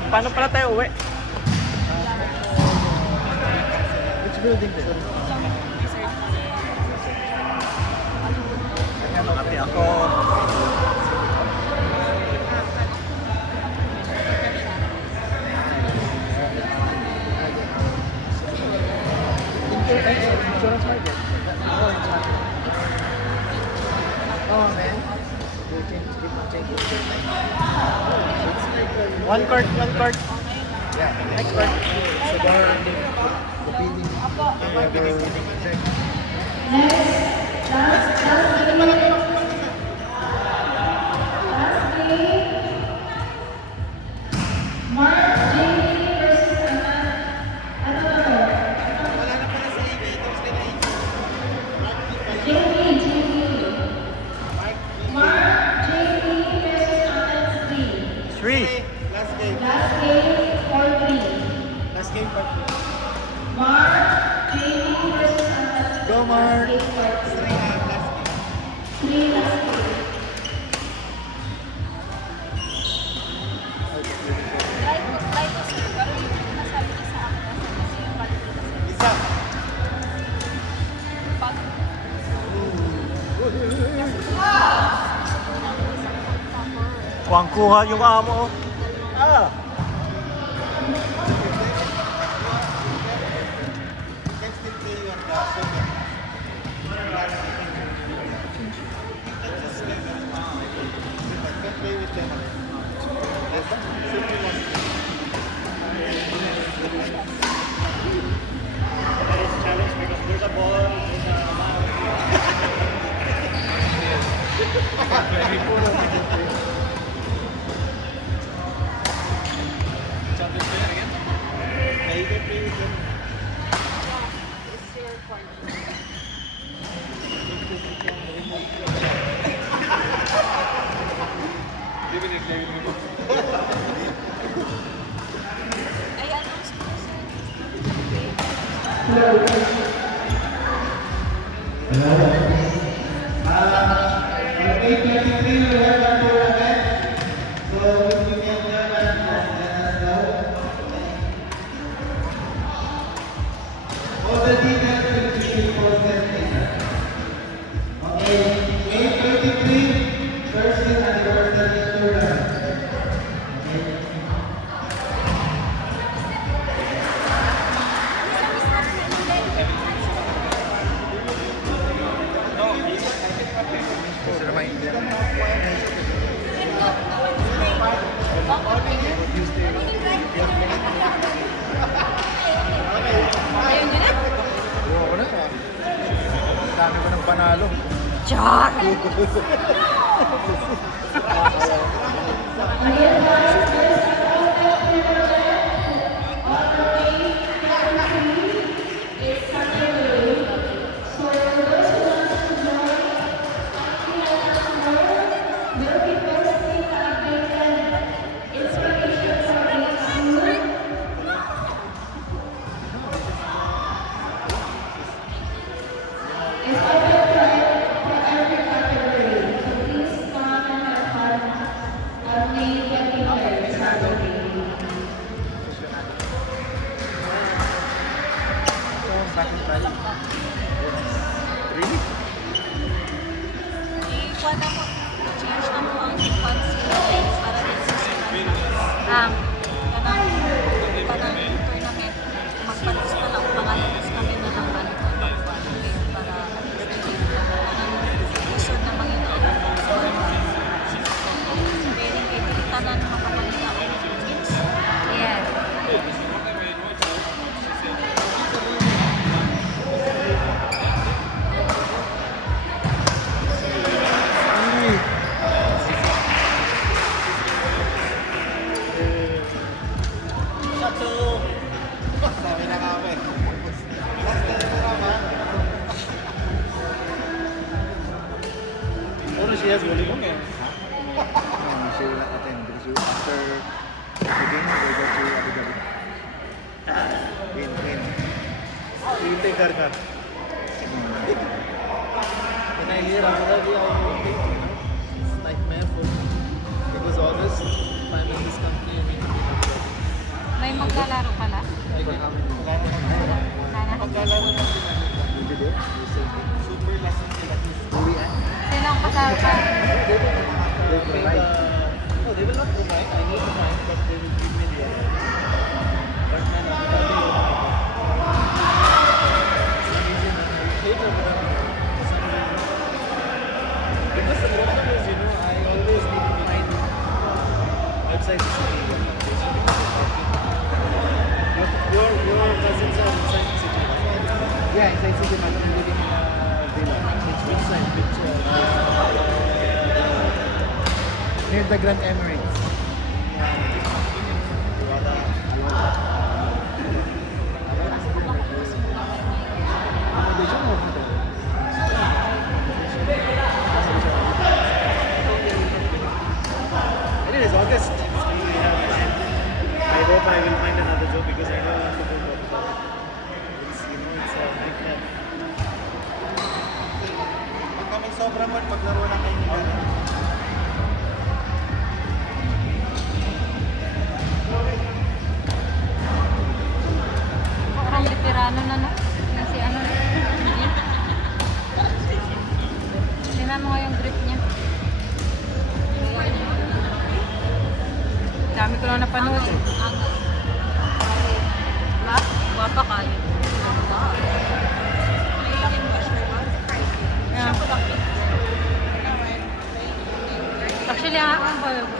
paano pala tayo uwi? Which building din? Makati ako. Insurance market. Oh man. One court. Yeah. Next court. So bar the feeding. Three. Last game. Last game, 4-3. Last game, part Mark, JD versus Antas. Go, Mark. Last game, part 3. Last game. 3 last game. Try ko sir, pero yung nasabi niya sa akin kasi yung quality kasi Isa. pag Kuwang kuha yung amo. Ah! You can still play your shoulder. You can play with them. Simply last game. Yeah, you can play with them. it's your quality. Ay, ano sir? Gusto na maintindihan. Ayaw niyo na? Oo ko na. Dami ko ng panalo. Char! Back in time. Really? I-kuha na mo, change na mo ang funds para din sa kanang tournament. Magpalis na lang, pangalis kami na lang para at least gusto na Panginoon sa very very tanan makapalit ako ng kids. Yes. Sabi na kami. Last game na naman. Ano siya gulo mo eh? She will not attend because after the game, we go to Abu Dhabi. Win. Hintay ka. Pinahihirap ko lagi ako mag-take, you know? It's nightmare for me. Because August, I'm in this country, I mean, Maglalaro pala. Wala na. Maglalaro na sila. Today? Super lesson sila. Sino ang kasama ka? No, they will not provide. I need to find, but they will give me the other. But man, Abu Dhabi will not. Some reason I hate Abu Dhabi. For some reason. Because the problem is, you know, I always need to find outside the city. Your cousins are inside the city. Yeah, inside city, but I'm living in a villa. Which side? Which Near the Grand Emirates. Accommodation or hotel? Anyways, August. Still we have time. I hope I will find another job because I don't want to go to Abu Dhabi. It's, you know, it's a nightmare. Pag kami sobrang word, paglaro na kayo nila. Parang veterano na no? Yung si ano na? Tingnan mo nga yung grip niya. Dami ko lang napanood. Ba? Guwapa kayo. Yeah. Actually, ang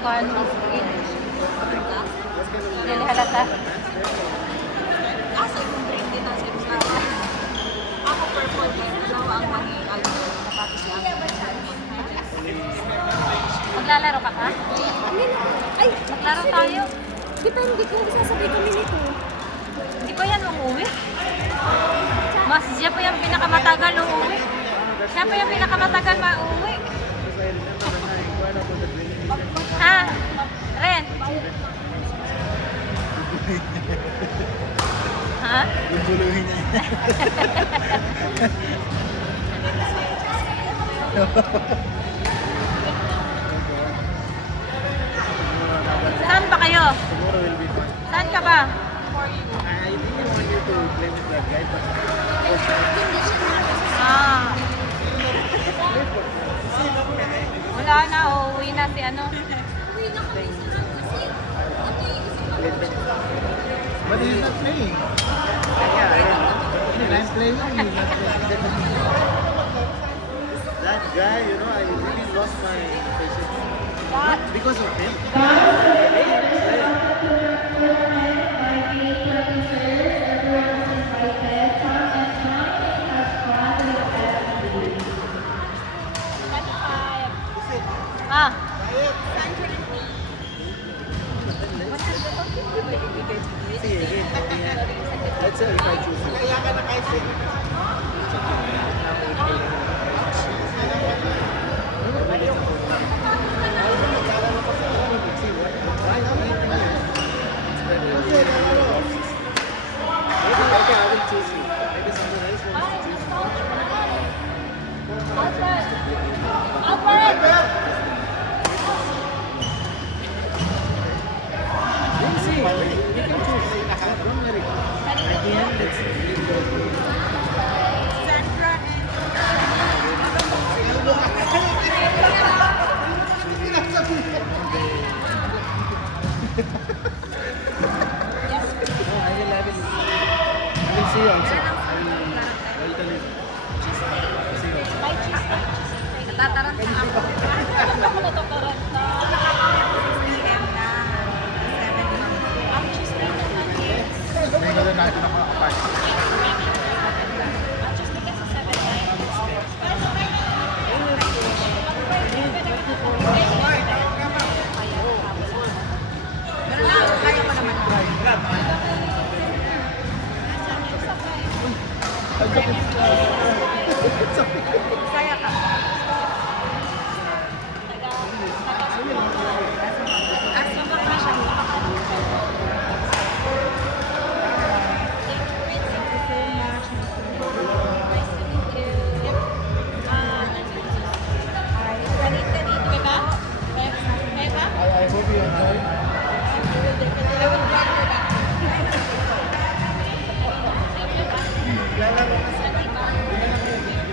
paano Dili halata. Kasi kung drink din ang sip ako performer na daw ang mag-i-alto. Tapos lang. Maglalaro ka ka? Ay! Maglaro tayo. Depende kung sasabay kami nito. Hindi pa yan umuwi. Mas siya pa yung pinakamatagal umuwi. Siya pa yung pinakamatagal mauwi. Ha? Ren? Ha? Guguluhin niya. Saan ba kayo? Tomorrow will be fun. Saan ka ba? I didn't want you to play with that guy, but Ah. Wala na, uuwi na si ano. But he's not playing. yeah, I don't know. When I'm playing, he's not playing. That guy, you know, I really lost my patience. Because of him. Ah. See, again, let's say if I choose you. Kaya ka na kahit sino. See, why not 19 years? It's better. Maybe, okay, I will choose you. Maybe someone else wants to choose you. We'll see. We can choose. Don't worry. At the end, let's leave the I will see you outside. I will tell you. See you outside. Natataranta ako. Ako natataranta. Ang Tuesday naman is... May nga doon natin ako nakapasok. Ang Tuesday kasi 7 night. Kaya pa naman. Kaya ka. Asa ba ka siya? I hope you enjoy. I will